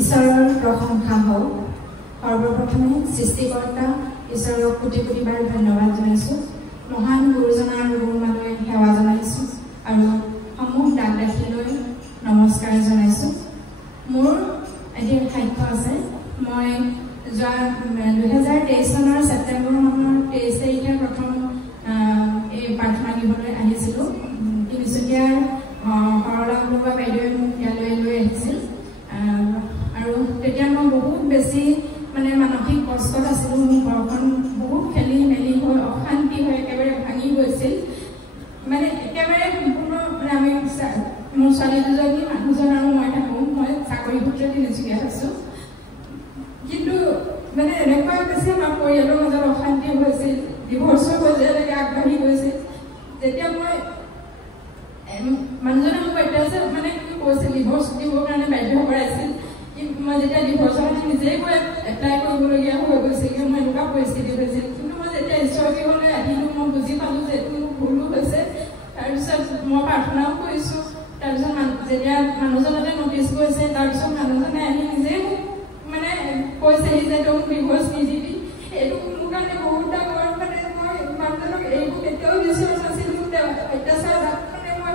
ঈশ্বৰৰ প্ৰশংসা হওক। সৰ্বপ্ৰথমে সৃষ্টিকৰ্তা ঈশ্বৰক কোটি কোটিবাৰ ধন্যবাদ জনাইছোঁ। মহান গুৰুজনা আৰু গুৰুমালৈ সেৱা জনাইছোঁ আৰু সমূহ দাসদাসীলৈ নমস্কাৰ জনাইছোঁ। মোৰ এটি সাক্ষ্য আছে। মই যোৱা 2023 চনৰ ছেপ্টেম্বৰ মাহৰ 23 তাৰিখে প্ৰথম এই প্ৰাৰ্থনা দিবলৈ আহিছিলোঁ। তিনিচুকীয়াৰ সৰলা বৰুৱা বাইদেৱে মোক ইয়ালৈ লৈ আহিছিল আৰু তেতিয়া মই বহুত বেছি মানে মানসিক কষ্টত আছিলোঁ। মোৰ ঘৰখন বহুত খেলি মেলি হৈ অশান্তি হৈ একেবাৰে ভাঙি গৈছিল। মানে একেবাৰে সম্পূৰ্ণ মানে আমি মোৰ ছোৱালী দুজনী মানুহজন আৰু মই থাকোঁ। মই চাকৰি সূত্ৰে তিনিচুকীয়াত আছোঁ। কিন্তু মানে এনেকুৱা বেছি আমাৰ পৰিয়ালৰ মাজত অশান্তি হৈছিল, ডিভৰ্চৰ পৰ্যায়লৈকে আগবাঢ়ি গৈছিল। যেতিয়া মই মানুহজনে মোক এতিয়া মানে কি কৈছিল, ডিভৰ্চ দিবৰ কাৰণে বাধ্য কৰাইছিল। কিন্তু মই যেতিয়া ডিভৰ্চৰ কাৰণে নিজেই গৈ এপ্লাই কৰিবলগীয়া হৈ গৈছিল, মোৰ এনেকুৱা পৰিস্থিতি হৈছিল। কিন্তু মই যেতিয়া ঈশ্বৰৰ গৃহলৈ আহিলোঁ, মই বুজি পালোঁ যে এইটো ভুলো হৈছে। তাৰপিছত মই প্ৰাৰ্থনাও কৰিছোঁ। তাৰপিছত যেতিয়া মানুহজনতে নটিচ কৰিছে, তাৰপিছত মানুহজনে আহি নিজেই মোক মানে কৈছেহি যে তই ডিভৰ্চ নিদিবি। এইটো মোৰ কাৰণে বহুত ডাঙৰ। মানে মই মানুহজনক এইবোৰ কেতিয়াও বিচৰা নাছিলোঁ। তেওঁ অত্যাচাৰ মানে মই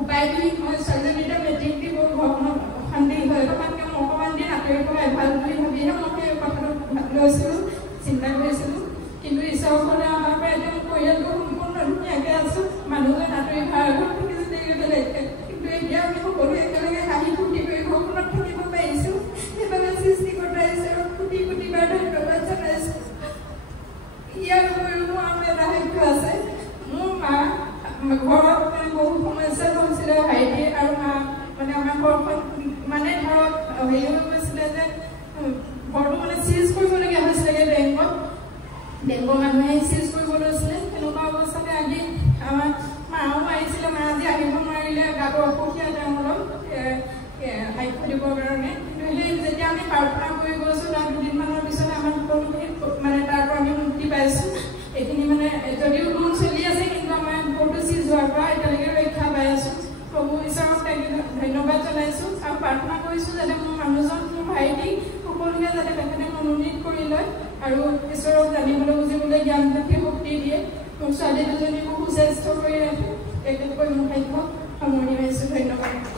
উপায় বুলি মই ছোৱালীজনীতে মেট্ৰিক দিব ঘৰখনত অশান্তি হৈ অকণমানকৈ মই অকণমান দিন আঁতৰি পৰাই ভাল বুলি ভাবিহে মই সেই কথাটো লৈছিলোঁ, চিন্তা কৰিছিলোঁ। কিন্তু ঈশ্বৰৰ ঘৰলৈ আমাৰ পৰা এতিয়া মোৰ পৰিয়ালটো সম্পূৰ্ণ ধুনীয়াকৈ আছোঁ। মানুহজন আঁতৰি ভাড়া ঘৰত থাকিছিল বেলেগকৈ। কিন্তু এতিয়া আমি সকলোৱে একেলগে হাঁহি ফূৰ্তি কৰি ঘৰখনত থাকিব পাৰিছোঁ। সেইবাবে সৃষ্টিকৰ্তা ঈশ্বৰক কোটি কোটিবাৰ ধন্যবাদ জনাইছোঁ। ইয়াৰ উপৰিও মোৰ আৰু এটা সাক্ষ্য আছে। মোৰ মা ঘৰত মানে বহু সমস্যা হৈছিলে। ভাইটি আৰু মা মানে আমাৰ ঘৰখন মানে ধৰক হেৰি হৈ গৈছিলে যে ঘৰটো মানে চিজ কৰিবলগীয়া হৈছিলেগৈ বেংকৰ মানুহে চিজ কৰিব লৈছিলে। তেনেকুৱা অৱস্থাতে আজি আমাৰ মাও আহিছিলে। মা আজি আহিব নোৱাৰিলে, গাটো অসুখীয়া তেওঁ অলপ সাক্ষ্য দিবৰ কাৰণে। কিন্তু সেই যেতিয়া আমি প্ৰাৰ্থনা কৰি গৈছোঁ, তাৰ দুদিনমানৰ পিছতে আমাৰ সকলোখিনি মানে তাৰ পৰা আমি মুক্তি পাইছোঁ। এইখিনি মানে যদিও লোন চলি আছে, কিন্তু আমাৰ ঘৰটো চিজ হোৱাৰ পৰা এতিয়ালৈকে ৰক্ষা পাই আছোঁ। প্ৰভু ঈশ্বৰক ধন্যবাদ জনাইছোঁ আৰু প্ৰাৰ্থনা কৰিছোঁ যাতে মোৰ মানুহজন, মোৰ ভাইটি সকলোকে যাতে তেখেতে মনোনীত কৰি লয় আৰু ঈশ্বৰক জানিবলৈ বুজিবলৈ জ্ঞান শক্তি দিয়ে। মোৰ ছোৱালী দুজনীকো সুস্বাস্থ্য কৰি ৰাখে। তেখেতকৈ মোৰ সাক্ষ্য সামৰণি মাৰিছোঁ। ধন্যবাদ।